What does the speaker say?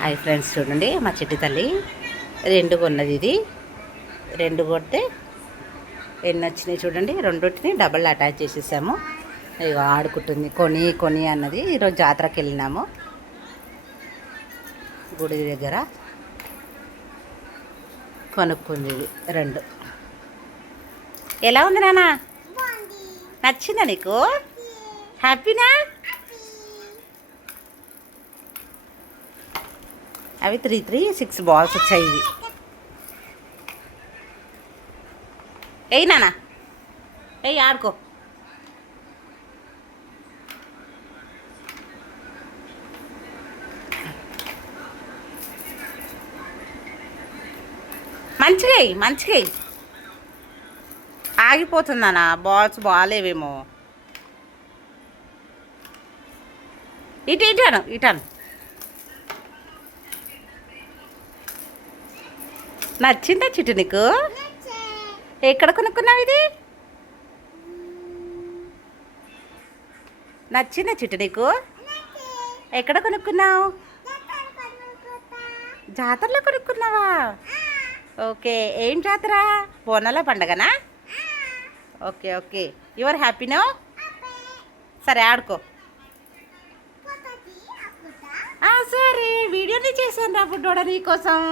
Hi friends, చూడండి మా చిట్టి తల్లి రెండు కొన్నది. ఇది రెండు కొడితే ఎన్ని వచ్చినాయి చూడండి. రెండుటిని డబల్ అటాచ్ చేసేసాము. ఇక ఆడుకుంటుంది. కొని కొని అన్నది. ఈరోజు జాతరకి వెళ్ళినాము గుడి దగ్గర. కొనుక్కుంది ఇది రెండు. ఎలా ఉంది నాన్న? నచ్చిందా నీకు? హ్యాపీనా? అవి 6 బాల్స్ వచ్చాయి. ఇవి ఏయ్ నాన్న, ఏయ్ ఆడుకో. మంచిగా మంచిగా ఆగిపోతుందనా? బాల్స్ బాగాలేవేమో. ఇటాను ఇటాను. నచ్చిందా చిట్టు నీకు? ఎక్కడ కొనుక్కున్నావు ఇది? నచ్చిందా చిట్టు నీకు? ఎక్కడ కొనుక్కున్నావు? జాతరలో కొనుక్కున్నావా? ఓకే. ఏం జాతర? బోనాల పండగనా? Okay okay. యువర్ హ్యాపీనో? సరే ఆడుకో. సరే, వీడియోని చేశాను రా బుడ్డోడ నీకోసం.